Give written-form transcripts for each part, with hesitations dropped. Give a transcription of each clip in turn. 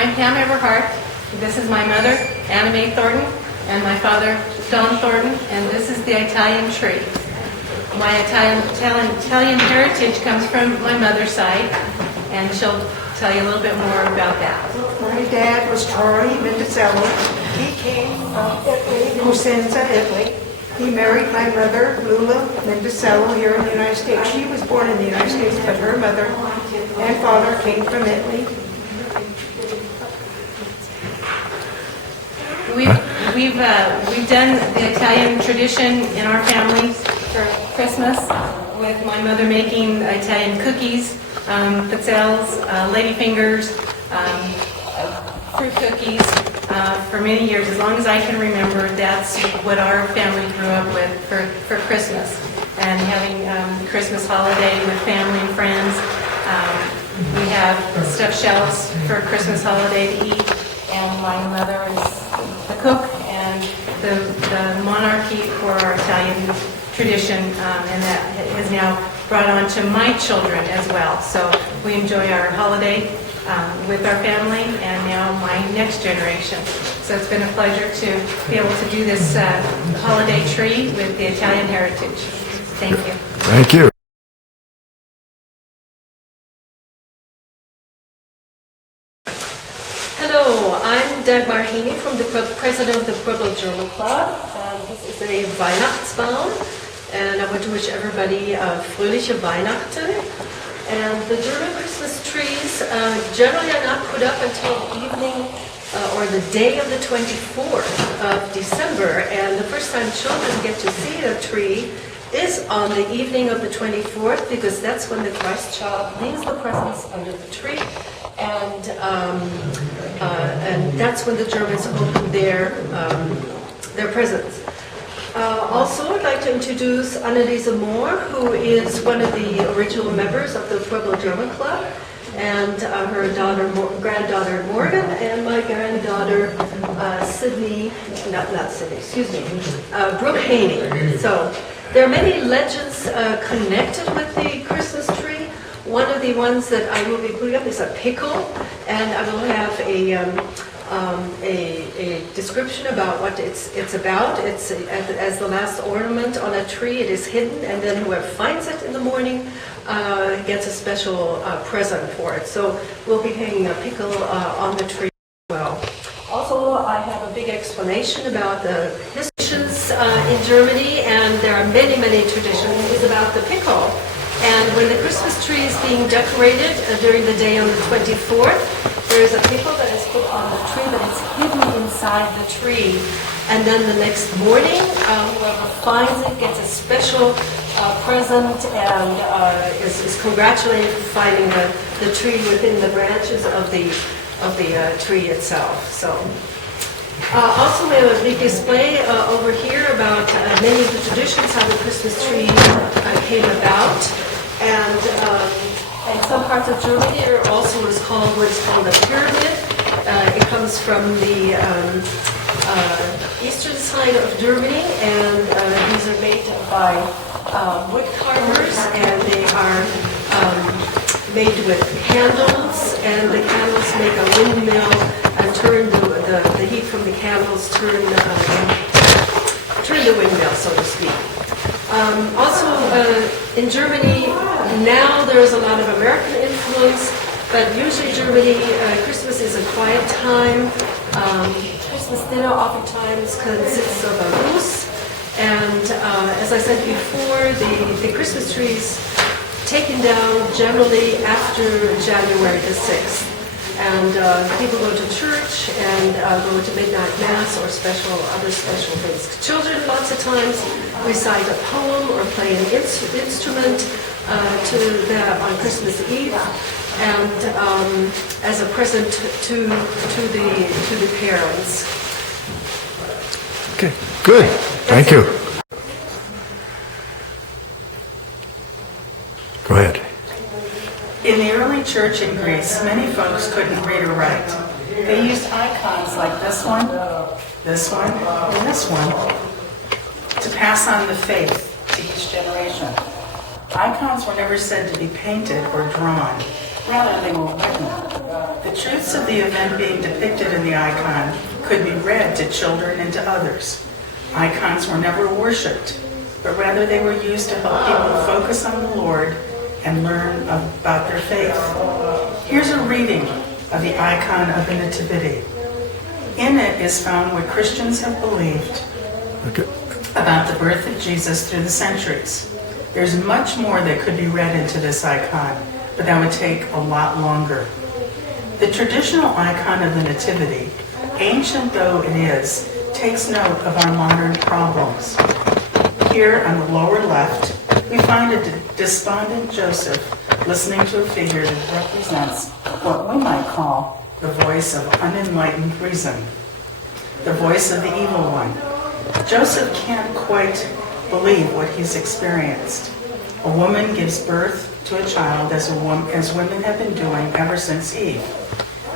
I'm Pam Everhart. This is my mother, Anna Mae Thornton, and my father, Don Thornton, and this is the Italian tree. My Italian heritage comes from my mother's side, and she'll tell you a little bit more about that. My dad was Troy Mendicello. He came from Italy, Cosenza, Italy. He married my mother, Lula Mendicello, here in the United States. She was born in the United States, but her mother and father came from Italy. We've done the Italian tradition in our family for Christmas, with my mother making Italian cookies, pizzelles, ladyfingers, fruit cookies for many years. As long as I can remember, that's what our family grew up with for Christmas. And having Christmas holiday with family and friends. We have stuffed shells for Christmas holiday to eat. And my mother is the cook and the monarchy for our Italian tradition, and that has now brought on to my children as well. So we enjoy our holiday with our family and now my next generation. So it's been a pleasure to be able to do this holiday tree with the Italian heritage. Thank you. Thank you. Hello, I'm Dagmar Heaney from the president of the Pueblo German Club. This is a Weihnachtsbaum, and I want to wish everybody fröhliche Weihnachten. And the German Christmas trees generally are not put up until the evening or the day of the 24th of December. And the first time children get to see a tree is on the evening of the 24th, because that's when the Christ child leaves the presents under the tree. And that's when the Germans open their presents. Also, I'd like to introduce Anneliese Moore, who is one of the original members of the Pueblo German Club, and her granddaughter Morgan, and my granddaughter Brooke Haney. So there are many legends connected with the Christmas tree. One of the ones that I will be putting up is a pickle, and I will have a description about what it's about. It's as the last ornament on a tree. It is hidden, and then whoever finds it in the morning gets a special present for it. So we'll be hanging a pickle on the tree as well. Also, I have a big explanation about the histories in Germany, and there are many, many traditions about the pickle. And when the Christmas tree is being decorated during the day on the 24th, there is a pickle that is put on the tree, but it's hidden inside the tree. And then the next morning, whoever finds it gets a special present and is congratulated for finding the tree within the branches of the tree itself. So. Also, we have a big display over here about many of the traditions, how the Christmas tree came about. And in some parts of Germany, there also is called what is called a pyramid. It comes from the eastern side of Germany, and these are made by wood carvers, and they are made with candles, and the candles make a windmill and turn the heat from the candles turn the windmill, so to speak. Also, in Germany, now there's a lot of American influence, but usually Germany, Christmas is a quiet time. Christmas dinner oftentimes consists of a goose, and as I said before, the Christmas tree is taken down generally after January the 6th. And people go to church and go to midnight mass or other special things. Children lots of times recite a poem or play an instrument to them on Christmas Eve, and as a present to the parents. Okay, good. Thank you. Go ahead. In the early church in Greece, many folks couldn't read or write. They used icons like this one, and this one, to pass on the faith to each generation. Icons were never said to be painted or drawn. Rather, they were written. The truths of the event being depicted in the icon could be read to children and to others. Icons were never worshipped, but rather they were used to help people focus on the Lord and learn about their faith. Here's a reading of the icon of the Nativity. In it is found what Christians have believed Okay. about the birth of Jesus through the centuries. There's much more that could be read into this icon, but that would take a lot longer. The traditional icon of the Nativity, ancient though it is, takes note of our modern problems. Here on the lower left, we find a despondent Joseph listening to a figure that represents what we might call the voice of unenlightened reason, the voice of the evil one. Joseph can't quite believe what he's experienced. A woman gives birth to a child as women have been doing ever since Eve.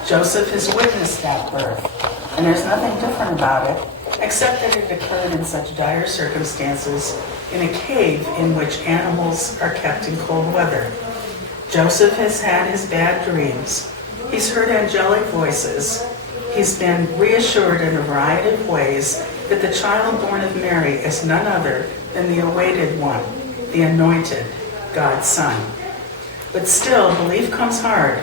Joseph has witnessed that birth, and there's nothing different about it, except that it occurred in such dire circumstances in a cave in which animals are kept in cold weather. Joseph has had his bad dreams. He's heard angelic voices. He's been reassured in a variety of ways that the child born of Mary is none other than the awaited one, the anointed, God's Son. But still, belief comes hard.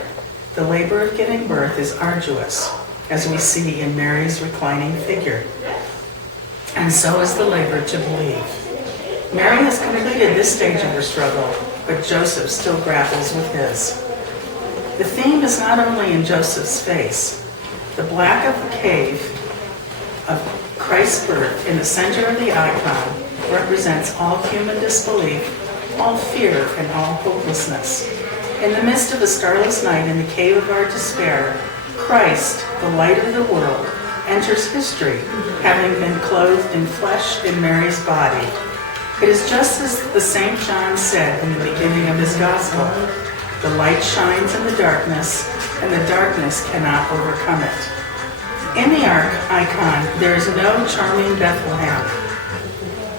The labor of giving birth is arduous, as we see in Mary's reclining figure. And so is the labor to believe. Mary has completed this stage of her struggle, but Joseph still grapples with his. The theme is not only in Joseph's face. The black of the cave of Christ's birth in the center of the icon represents all human disbelief, all fear, and all hopelessness. In the midst of a starless night in the cave of our despair, Christ, the light of the world, enters history, having been clothed in flesh in Mary's body. It is just as the St. John said in the beginning of his gospel, the light shines in the darkness, and the darkness cannot overcome it. In the icon, there is no charming Bethlehem,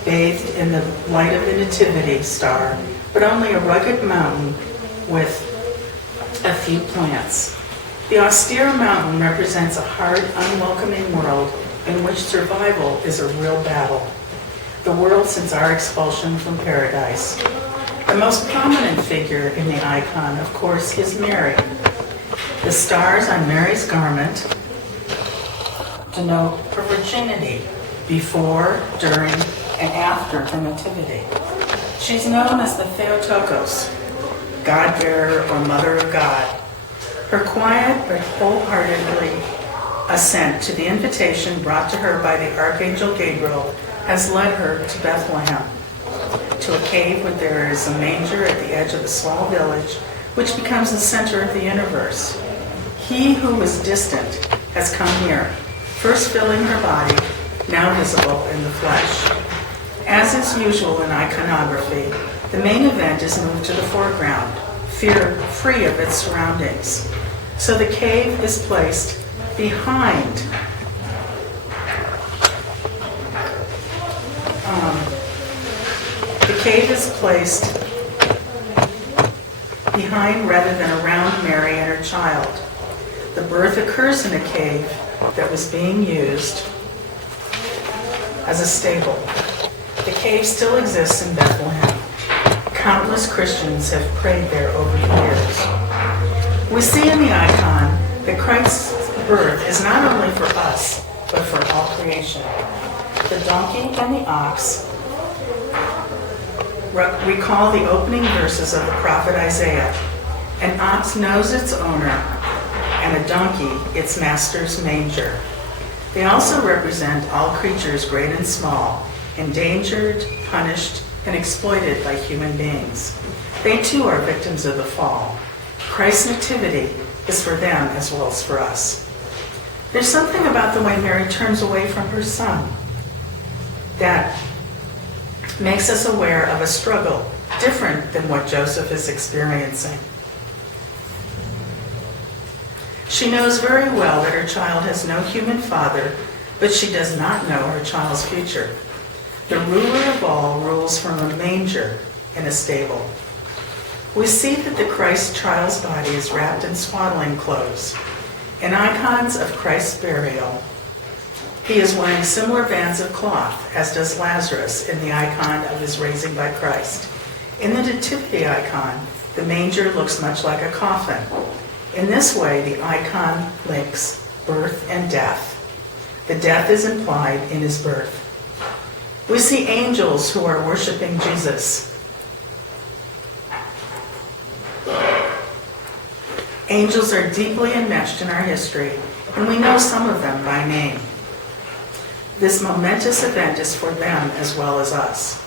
bathed in the light of the Nativity star, but only a rugged mountain with a few plants. The austere mountain represents a hard, unwelcoming world in which survival is a real battle. The world since our expulsion from paradise. The most prominent figure in the icon, of course, is Mary. The stars on Mary's garment denote her virginity before, during, and after her nativity. She's known as the Theotokos, God-bearer or Mother of God. Her quiet but wholeheartedly assent to the invitation brought to her by the Archangel Gabriel has led her to Bethlehem, to a cave where there is a manger at the edge of a small village, which becomes the center of the universe. He who was distant has come here, first filling her body, now visible in the flesh. As is usual in iconography, the main event is moved to the foreground, free of its surroundings. So the cave is placed behind rather than around Mary and her child. The birth occurs in a cave that was being used as a stable. The cave still exists in Bethlehem. Countless Christians have prayed there over the years. We see in the icon that Christ's birth is not only for us, but for all creation. The donkey and the ox recall the opening verses of the prophet Isaiah. An ox knows its owner, and a donkey its master's manger. They also represent all creatures great and small, endangered, punished, and exploited by human beings. They too are victims of the fall. Christ's nativity is for them as well as for us. There's something about the way Mary turns away from her son that makes us aware of a struggle different than what Joseph is experiencing. She knows very well that her child has no human father, but she does not know her child's future. The ruler of all rules from a manger in a stable. We see that the Christ child's body is wrapped in swaddling clothes, in icons of Christ's burial. He is wearing similar bands of cloth, as does Lazarus in the icon of his raising by Christ. In the nativity icon, the manger looks much like a coffin. In this way, the icon links birth and death. The death is implied in his birth. We see angels who are worshiping Jesus. Angels are deeply enmeshed in our history, and we know some of them by name. This momentous event is for them as well as us.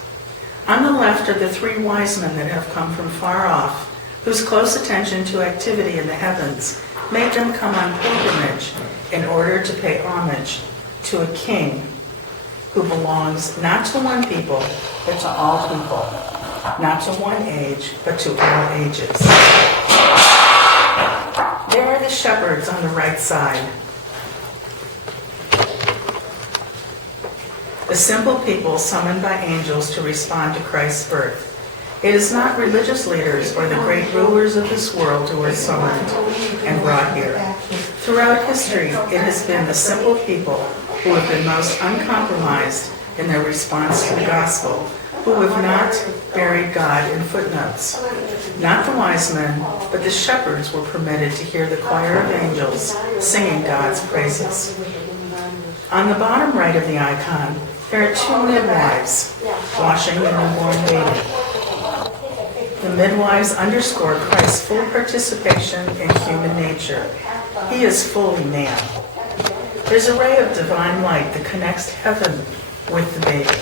On the left are the three wise men that have come from far off, whose close attention to activity in the heavens made them come on pilgrimage in order to pay homage to a king who belongs not to one people, but to all people, not to one age, but to all ages. There are the shepherds on the right side. The simple people summoned by angels to respond to Christ's birth. It is not religious leaders or the great rulers of this world who are summoned and brought here. Throughout history, it has been the simple people who have been most uncompromised in their response to the gospel, who have not buried God in footnotes. Not the wise men, but the shepherds were permitted to hear the choir of angels singing God's praises. On the bottom right of the icon, there are two midwives washing the newborn baby. The midwives underscore Christ's full participation in human nature. He is fully man. There's a ray of divine light that connects heaven with the baby.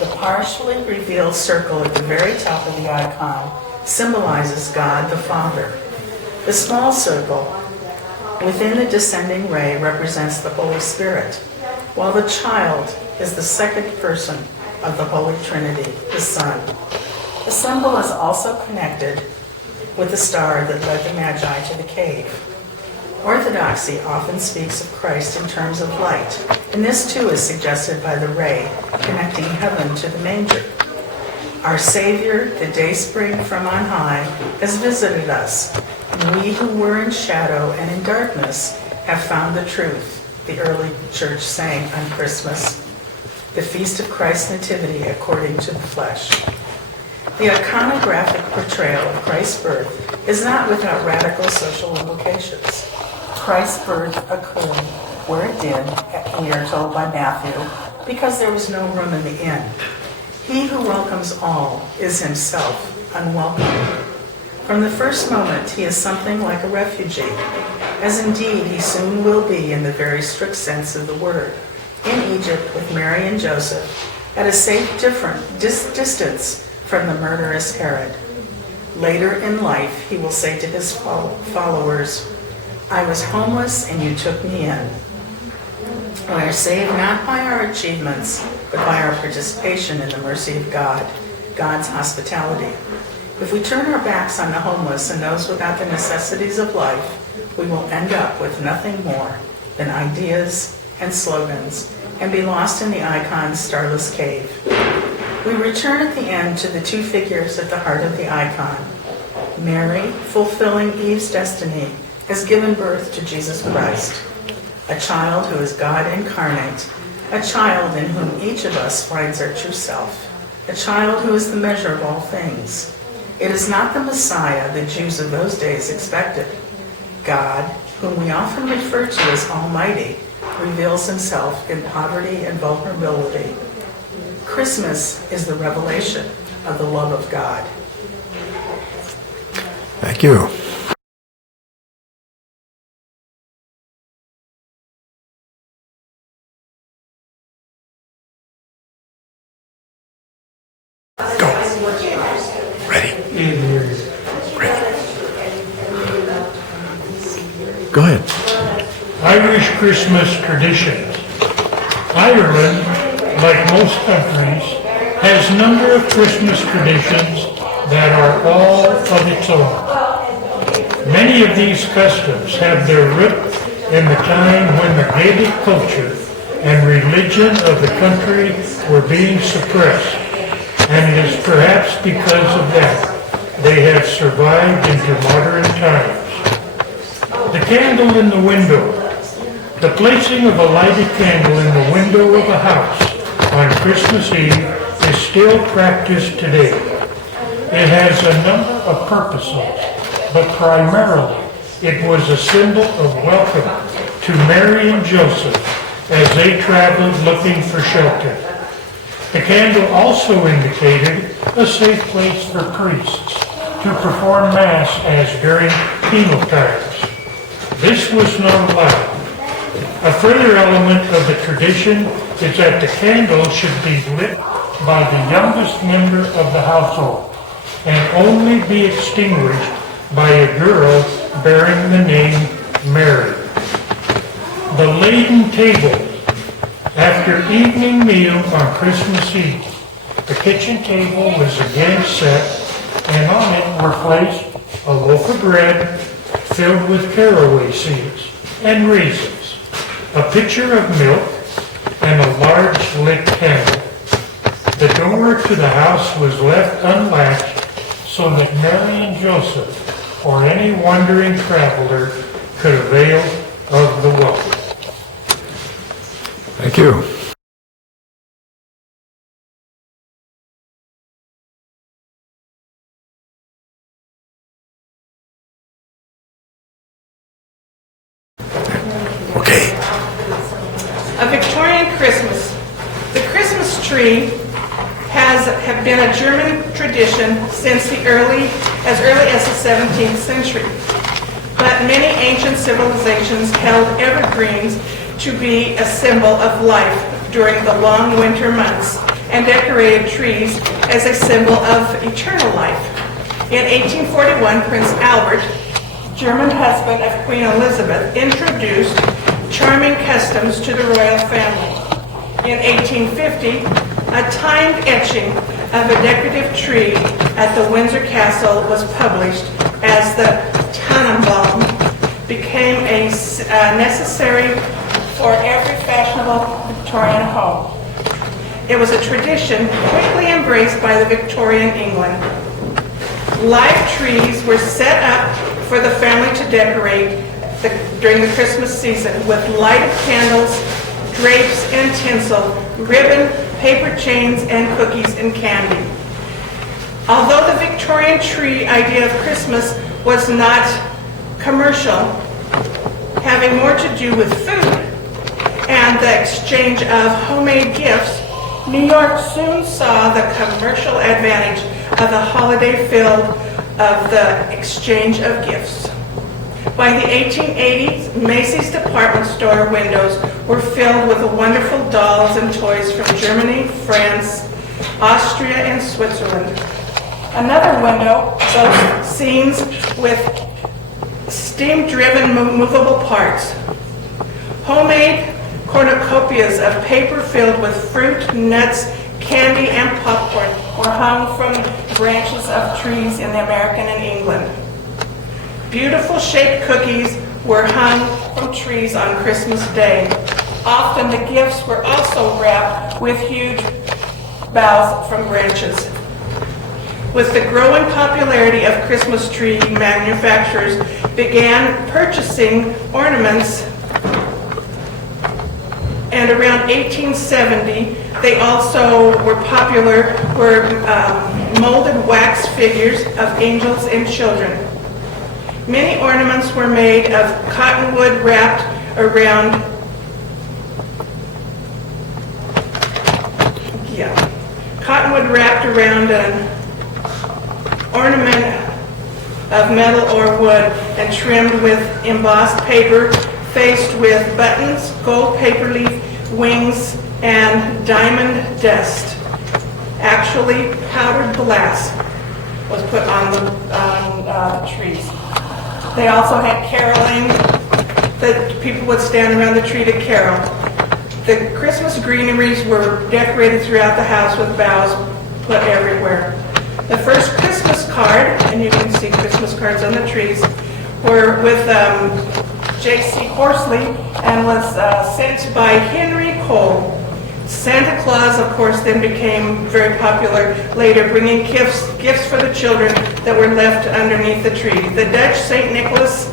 The partially revealed circle at the very top of the icon symbolizes God the Father. The small circle within the descending ray represents the Holy Spirit, while the child is the second person of the Holy Trinity, the Son. The symbol is also connected with the star that led the Magi to the cave. Orthodoxy often speaks of Christ in terms of light, and this too is suggested by the ray connecting heaven to the manger. Our Savior, the dayspring from on high, has visited us, and we who were in shadow and in darkness have found the truth, the early church sang on Christmas, the feast of Christ's nativity according to the flesh. The iconographic portrayal of Christ's birth is not without radical social implications. Christ's birth occurred where it did, we are told by Matthew, because there was no room in the inn. He who welcomes all is himself unwelcome. From the first moment, he is something like a refugee, as indeed he soon will be in the very strict sense of the word, in Egypt with Mary and Joseph, at a safe distance from the murderous Herod. Later in life, he will say to his followers, I was homeless and you took me in. We are saved not by our achievements, but by our participation in the mercy of God, God's hospitality. If we turn our backs on the homeless and those without the necessities of life, we will end up with nothing more than ideas and slogans and be lost in the icon's starless cave. We return at the end to the two figures at the heart of the icon. Mary, fulfilling Eve's destiny, has given birth to Jesus Christ, a child who is God incarnate, a child in whom each of us finds our true self, a child who is the measure of all things. It is not the Messiah the Jews of those days expected. God, whom we often refer to as Almighty, reveals himself in poverty and vulnerability. Christmas is the revelation of the love of God. Thank you. Go. Ready? Ready. Go ahead. Irish Christmas traditions. Ireland, like most countries, has a number of Christmas traditions that are all of its own. Many of these customs have their root in the time when the Gaelic culture and religion of the country were being suppressed. and it is perhaps because of that they have survived into modern times. The candle in the window. The placing of a lighted candle in the window of a house on Christmas Eve is still practiced today. It has a number of purposes, but primarily it was a symbol of welcome to Mary and Joseph as they traveled looking for shelter. The candle also indicated a safe place for priests to perform Mass as during penal times. This was not allowed. A further element of the tradition is that the candle should be lit by the youngest member of the household and only be extinguished by a girl bearing the name Mary. The laden table. After evening meal on Christmas Eve, the kitchen table was again set, and on it were placed a loaf of bread filled with caraway seeds and raisins, a pitcher of milk, and a large lit candle. The door to the house was left unlatched so that Mary and Joseph or any wandering traveler could avail of the welcome. Thank you. Okay. A Victorian Christmas. The Christmas tree have been a German tradition since as early as the 17th century. But many ancient civilizations held evergreens to be a symbol of life during the long winter months and decorated trees as a symbol of eternal life. In 1841, Prince Albert, German husband of Queen Elizabeth, introduced charming customs to the royal family. In 1850, a timed etching of a decorative tree at the Windsor Castle was published as the Tannenbaum became a necessary for every fashionable Victorian home. It was a tradition quickly embraced by the Victorian England. Live trees were set up for the family to decorate during the Christmas season with lighted candles, drapes and tinsel, ribbon, paper chains, and cookies and candy. Although the Victorian tree idea of Christmas was not commercial, having more to do with food and the exchange of homemade gifts, New York soon saw the commercial advantage of the holiday filled of the exchange of gifts. By the 1880s, Macy's department store windows were filled with the wonderful dolls and toys from Germany, France, Austria, and Switzerland. Another window shows scenes with steam-driven movable parts. Homemade cornucopias of paper filled with fruit, nuts, candy, and popcorn were hung from branches of trees in the American and England. Beautiful shaped cookies were hung from trees on Christmas Day. Often the gifts were also wrapped with huge boughs from branches. With the growing popularity of Christmas tree manufacturers began purchasing ornaments, and around 1870 they also were popular molded wax figures of angels and children. Many ornaments were made of cottonwood wrapped around an ornament of metal or wood and trimmed with embossed paper, faced with buttons, gold paper leaf, wings, and diamond dust. Actually, powdered glass was put on the trees. They also had caroling, that people would stand around the tree to carol. The Christmas greeneries were decorated throughout the house with boughs put everywhere. The first Christmas card, and you can see Christmas cards on the trees, were with J.C. Horsley and was sent by Henry Cole, Santa Claus, of course, then became very popular later, bringing gifts for the children that were left underneath the tree. The Dutch St. Nicholas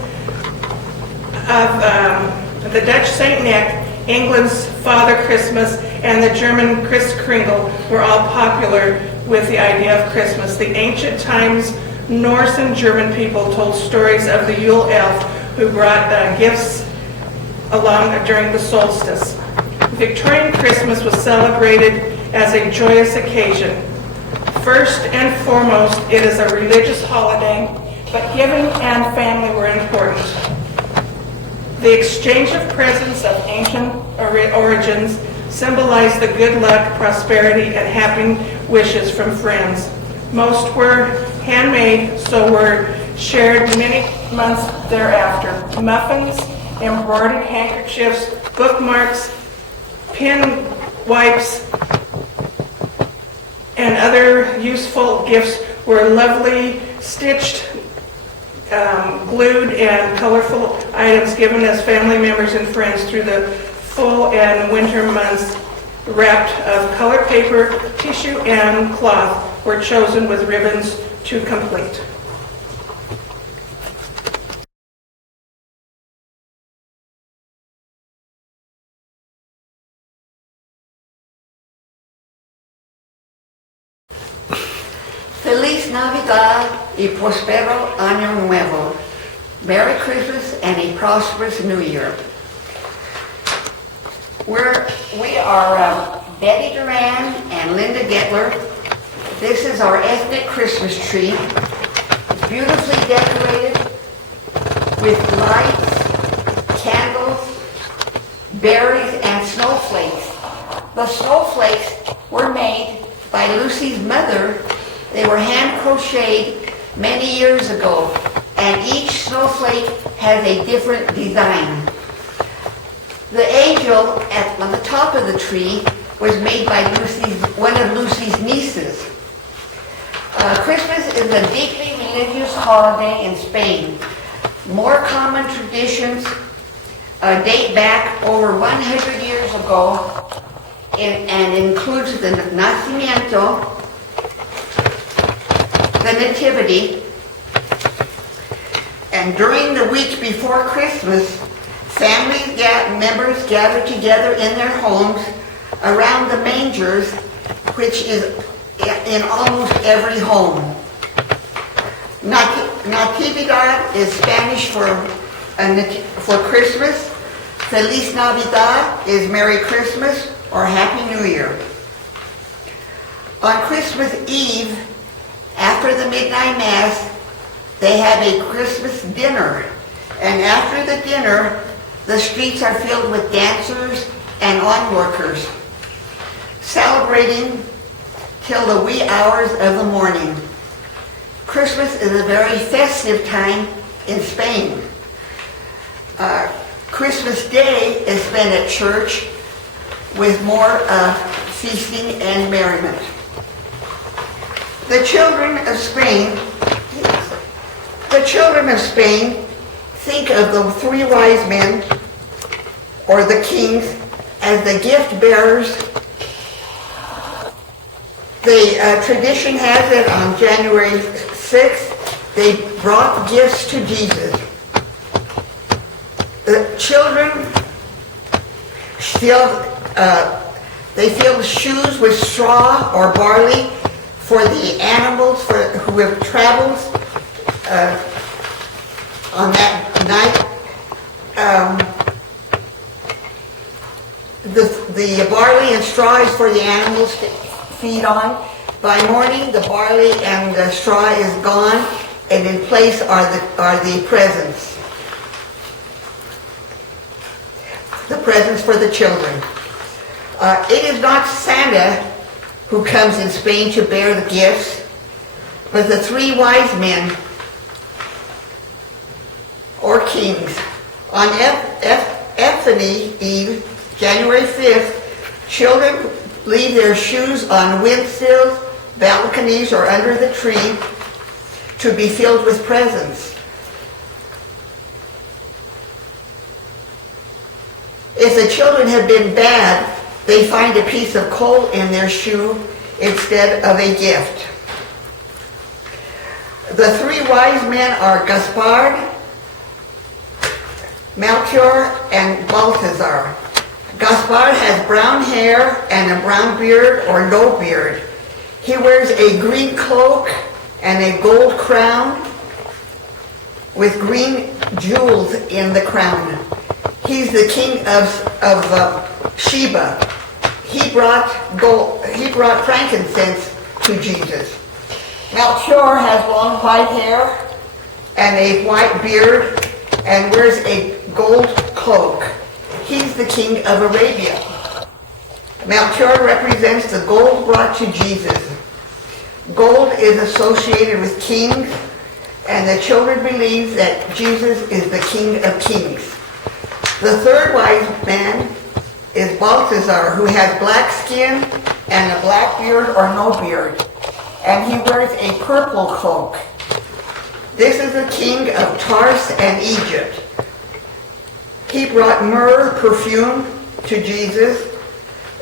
the Dutch St. Nick, England's Father Christmas, and the German Kris Kringle were all popular with the idea of Christmas. The ancient times, Norse and German people told stories of the Yule elf who brought gifts along during the solstice. Victorian Christmas was celebrated as a joyous occasion. First and foremost, it is a religious holiday, but giving and family were important. The exchange of presents of ancient origins symbolized the good luck, prosperity, and happy wishes from friends. Most were handmade, so were shared many months thereafter. Muffins, embroidered handkerchiefs, bookmarks, pen wipes, and other useful gifts were lovely stitched, glued, and colorful items given as family members and friends through the fall and winter months. Wrapped of colored paper, tissue, and cloth were chosen with ribbons to complete. Feliz Navidad y Prospero Año Nuevo. Merry Christmas and a prosperous New Year. We are Betty Duran and Linda Getler. This is our ethnic Christmas tree. It's beautifully decorated with lights, candles, berries, and snowflakes. The snowflakes were made by Lucy's mother. They were hand crocheted many years ago, and each snowflake has a different design. The angel on the top of the tree was made by one of Lucy's nieces. Christmas is a deeply religious holiday in Spain. More common traditions date back over 100 years ago and includes the nacimiento, the nativity, and during the week before Christmas, family members gather together in their homes around the mangers, which is in almost every home. Natividad is Spanish for Christmas. Feliz Navidad is Merry Christmas or Happy New Year. On Christmas Eve, after the midnight mass, they have a Christmas dinner. And after the dinner, the streets are filled with dancers and onlookers, celebrating till the wee hours of the morning. Christmas is a very festive time in Spain. Christmas Day is spent at church with more feasting and merriment. The children of Spain think of the three wise men, or the kings, as the gift bearers. The tradition has it on January 6th, they brought gifts to Jesus. The children filled shoes with straw or barley for the animals who have traveled on that night. The barley and straw is for the animals to feed on. By morning, the barley and the straw is gone, and in place are the presents. The presents for the children. It is not Santa who comes in Spain to bear the gifts, but the three wise men or kings. On Epiphany Eve, January 5th, children leave their shoes on windsills, balconies, or under the tree to be filled with presents. If the children have been bad, they find a piece of coal in their shoe instead of a gift. The three wise men are Gaspard, Melchior, and Balthazar. Gaspard has brown hair and a brown beard or no beard. He wears a green cloak and a gold crown with green jewels in the crown. He's the king of Sheba. He brought frankincense to Jesus. Melchior has long white hair and a white beard and wears a gold cloak. He's the king of Arabia. Melchior represents the gold brought to Jesus. Gold is associated with kings, and the children believe that Jesus is the King of Kings. The third wise man is Balthazar, who has black skin and a black beard or no beard, and he wears a purple cloak. This is the king of Tars and Egypt. He brought myrrh perfume to Jesus.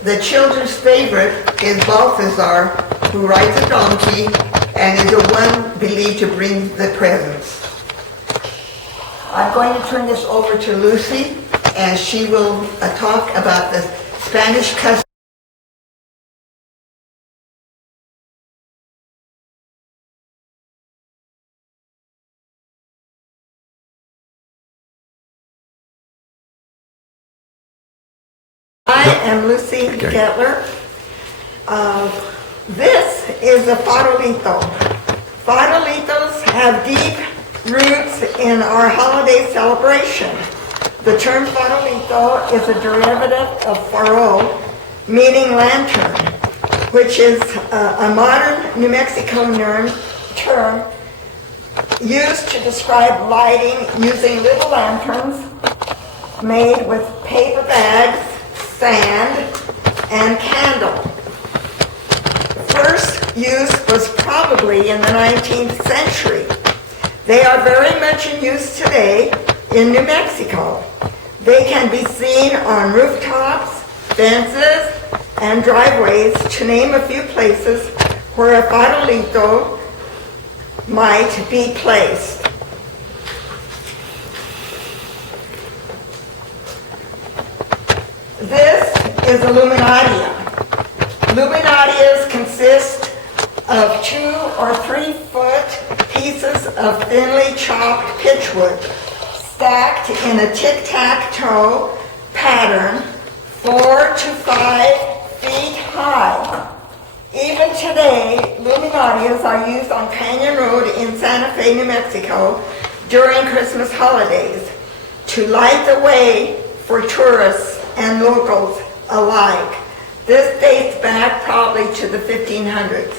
The children's favorite is Balthazar, who rides a donkey and is the one believed to bring the presents. I'm going to turn this over to Lucy, and she will talk about the Spanish custom. I am Lucy Gettler. This is a farolito. Farolitos have deep roots in our holiday celebration. The term farolito is a derivative of farol, meaning lantern, which is a modern New Mexico term used to describe lighting using little lanterns made with paper bags, sand, and candle. First use was probably in the 19th century. They are very much in use today in New Mexico. They can be seen on rooftops, fences, and driveways, to name a few places where a farolito might be placed. This is a luminaria. Luminarias consist of 2 or 3 foot pieces of thinly chopped pitchwood stacked in a tic-tac-toe pattern 4 to 5 feet high. Even today, luminarias are used on Canyon Road in Santa Fe, New Mexico during Christmas holidays to light the way for tourists and locals alike. This dates back probably to the 1500s.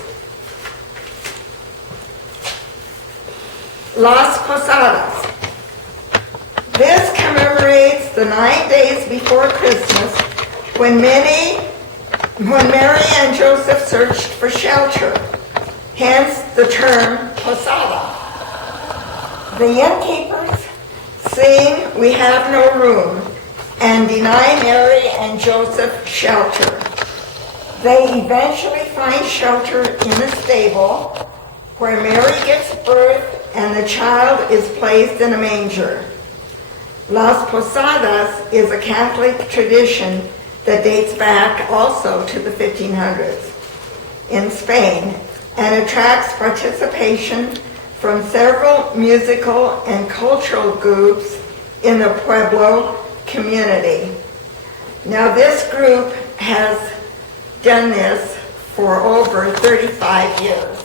Las Posadas. This commemorates the 9 days before Christmas when Mary and Joseph searched for shelter, hence the term posada. The innkeepers sing, "We have no room," and deny Mary and Joseph shelter. They eventually find shelter in a stable where Mary gives birth and the child is placed in a manger. Las Posadas is a Catholic tradition that dates back also to the 1500s in Spain and attracts participation from several musical and cultural groups in the Pueblo community. Now this group has done this for over 35 years.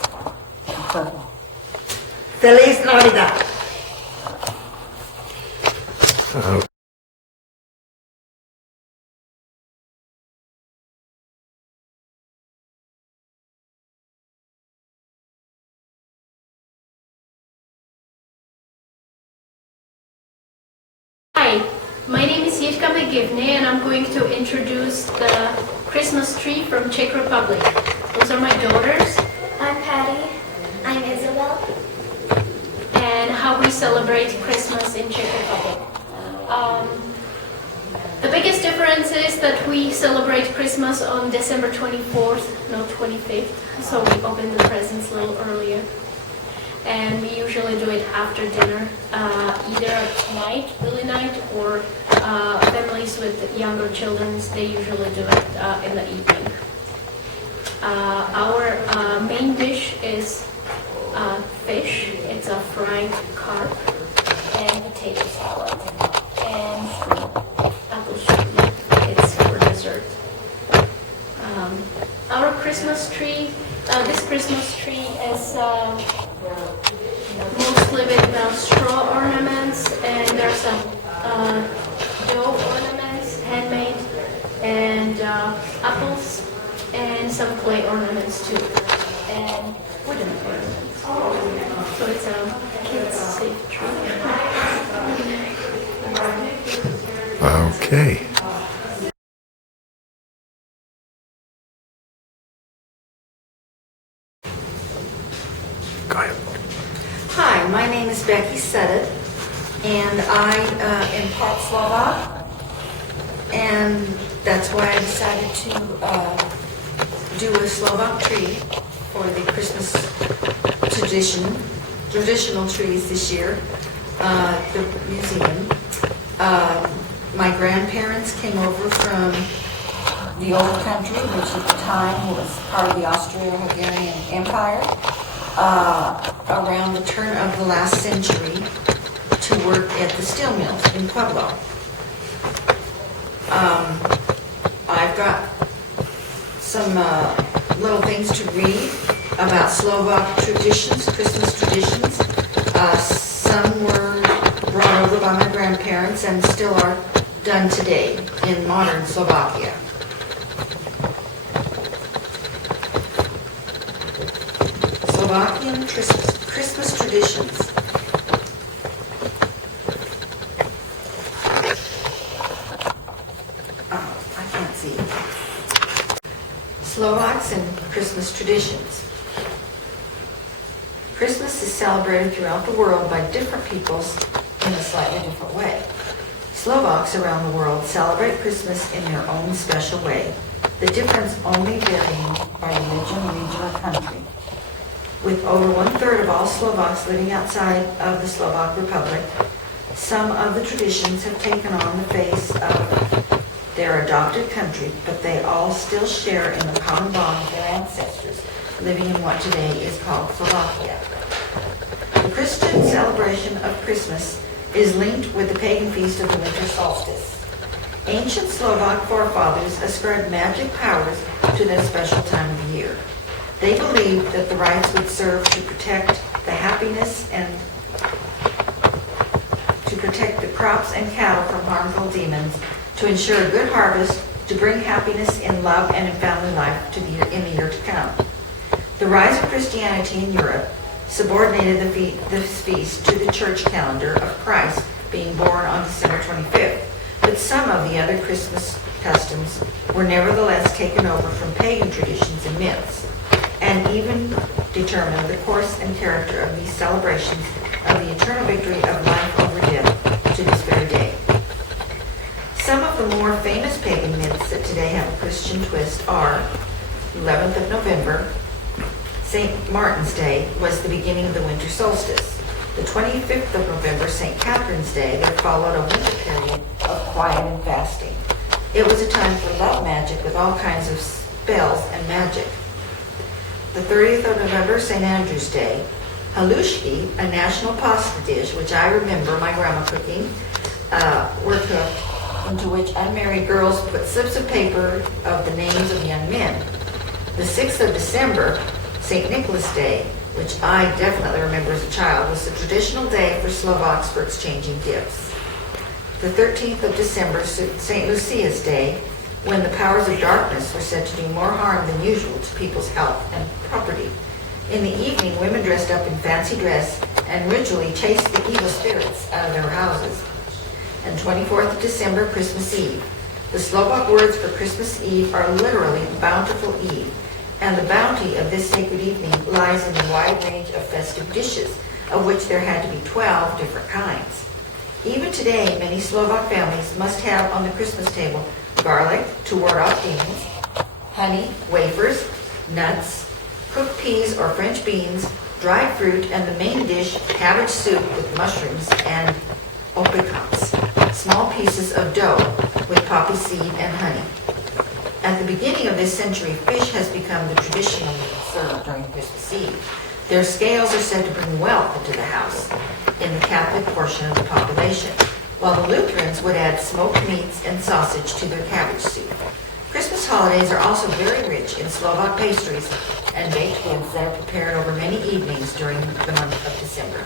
Feliz Navidad. Hi, my name is Jitka McGivney, and I'm going to introduce the Christmas tree from Czech Republic. Those are my daughters. I'm Patty. I'm Isabel. And how we celebrate Christmas in Czech Republic. The biggest difference is that we celebrate Christmas on December 24th, not 25th, so we open the presents a little earlier. And we usually do it after dinner, either at night, early night, or families with younger children, they usually do it in the evening. Our main dish is fish. It's a fried carp and potato salad and apple strudel. It's for dessert. Our Christmas tree, this Christmas tree is mostly with straw ornaments, and there's some dough ornaments, handmade, and apples, and some clay ornaments too, and wooden ornaments. So it's a kids safe tree. Okay. Go ahead. Hi, my name is Becky Suddet, and I am part Slovak, and that's why I decided to do a Slovak tree for the Christmas traditional trees this year, the museum. My grandparents came over from the old country, which at the time was part of the Austro-Hungarian Empire, around the turn of the last century to work at the steel mills in Pueblo. I've got some little things to read about Slovak traditions, Christmas traditions. Some were brought over by my grandparents and still are done today in modern Slovakia. Slovakian Christmas traditions. Oh, I can't see. Slovaks and Christmas traditions. Christmas is celebrated throughout the world by different peoples in a slightly different way. Slovaks around the world celebrate Christmas in their own special way, the difference only varying by religion, region, or country. With over 1/3 of all Slovaks living outside of the Slovak Republic, some of the traditions have taken on the face of their adopted country, but they all still share in the common bond of their ancestors living in what today is called Slovakia. The Christian celebration of Christmas is linked with the pagan feast of the winter solstice. Ancient Slovak forefathers ascribed magic powers to that special time of the year. They believed that the rites would serve to protect the happiness and to protect the crops and cattle from harmful demons, to ensure a good harvest, to bring happiness in love and in family life in the year to come. The rise of Christianity in Europe subordinated this feast to the church calendar of Christ being born on December 25th, but some of the other Christmas customs were nevertheless taken over from pagan traditions and myths, and even determine the course and character of these celebrations of the eternal victory of life over death to this very day. Some of the more famous pagan myths that today have a Christian twist are 11th of November, St. Martin's Day was the beginning of the winter solstice. The 25th of November, St. Catherine's Day, there followed a winter period of quiet and fasting. It was a time for love magic with all kinds of spells and magic. The 30th of November, St. Andrew's Day. Halushki, a national pasta dish, which I remember my grandma cooking, were cooked, into which unmarried girls put slips of paper of the names of young men. The 6th of December, St. Nicholas Day, which I definitely remember as a child, was the traditional day for Slovaks for exchanging gifts. The 13th of December, St. Lucia's Day, when the powers of darkness were said to do more harm than usual to people's health and property. In the evening, women dressed up in fancy dress and ritually chased the evil spirits out of their houses. And 24th of December, Christmas Eve. The Slovak words for Christmas Eve are literally bountiful Eve, and the bounty of this sacred evening lies in the wide range of festive dishes, of which there had to be 12 different kinds. Even today, many Slovak families must have on the Christmas table garlic to ward off demons, honey, wafers, nuts, cooked peas or French beans, dried fruit, and the main dish, cabbage soup with mushrooms and opicots, small pieces of dough with poppy seed and honey. At the beginning of this century, fish has become the traditional meal served during Christmas Eve. Their scales are said to bring wealth into the house in the Catholic portion of the population, while the Lutherans would add smoked meats and sausage to their cabbage soup. Christmas holidays are also very rich in Slovak pastries and baked goods that are prepared over many evenings during the month of December.